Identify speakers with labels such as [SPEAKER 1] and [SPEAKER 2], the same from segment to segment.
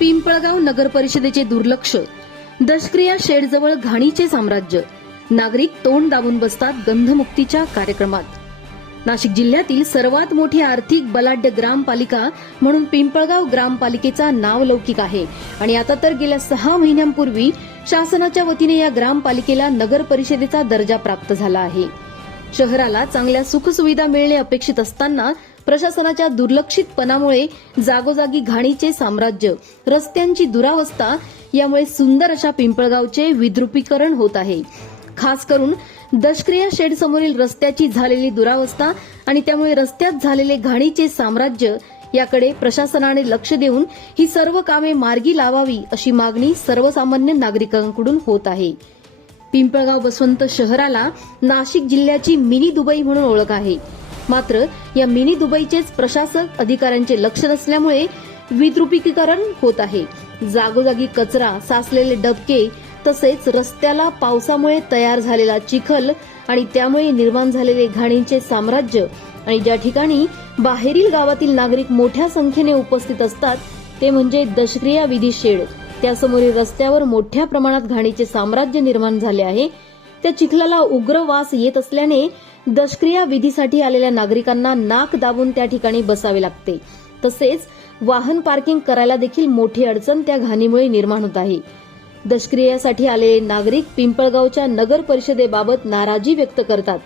[SPEAKER 1] पिंपळगाव नगर परिषदेचे दुर्लक्ष दशक्रिया शेडजवळ घाणीचे साम्राज्य नागरिक तोंड दाबून बसतात गंधमुक्तीच्या कार्यक्रमात. नाशिक जिल्ह्यातील सर्वात मोठी आर्थिक बलाढ्य ग्रामपालिका म्हणून पिंपळगाव ग्रामपालिकेचा नावलौकिक आहे आणि आता तर गेल्या सहा महिन्यांपूर्वी शासनाच्या वतीने या ग्रामपालिकेला नगर परिषदेचा दर्जा प्राप्त झाला आहे. शहराला चांगल्या सुखसुविधा मिळणे अपेक्षित असताना प्रशासनाच्या दुर्लक्षितपणामुळे जागोजागी घाणीचे साम्राज्य रस्त्यांची दुरावस्था यामुळे सुंदर अशा पिंपळगावचे विद्रुपीकरण होत आहे. खास करून दशक्रिया शेड समोरील रस्त्याची झालेली दुरावस्था आणि त्यामुळे रस्त्यात झालेले घाणीचे साम्राज्य याकडे प्रशासनाने लक्ष देऊन ही सर्व कामे मार्गी लावावी अशी मागणी सर्वसामान्य नागरिकांकडून होत आहे. पिंपळगाव बसवंत शहराला नाशिक जिल्ह्याची मिनी दुबई म्हणून ओळख आहे. मात्र या मिनी दुबईचेच प्रशासक अधिकाऱ्यांचे लक्ष नसल्यामुळे विद्रुपीकरण होत आहे. जागोजागी कचरा साचलेले डबके तसेच रस्त्याला पावसामुळे तयार झालेला चिखल आणि त्यामुळे निर्माण झालेले घाणींचे साम्राज्य आणि ज्या ठिकाणी बाहेरील गावातील नागरिक मोठ्या संख्येने उपस्थित असतात ते म्हणजे दशक्रिया विधी शेड त्यासमोरील रस्त्यावर मोठ्या प्रमाणात घाणीचे साम्राज्य निर्माण झाले आहे. त्या चिखलाला उग्र वास येत असल्याने दशक्रिया विधीसाठी आलेल्या नागरिकांना नाक दाबून त्या ठिकाणी बसावे लागते. तसेच वाहन पार्किंग करायला देखील मोठी अडचण त्या घाणीमुळे निर्माण होत आहे. दशक्रियासाठी आलेले नागरिक पिंपळगावच्या नगर परिषदेबाबत नाराजी व्यक्त करतात.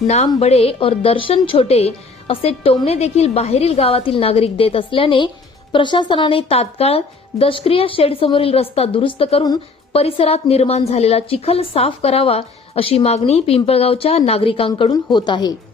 [SPEAKER 1] नाम बडे और दर्शन छोटे असे टोमणे देखील बाहेरील गावातील नागरिक देत असल्याने प्रशासनाने तात्काळ दशक्रिया शेडसमोरील रस्ता दुरुस्त करून परिसरात निर्माण झालेला चिखल साफ करावा अशी मागणी पिंपळगावच्या नागरिकांकडून होत आहे.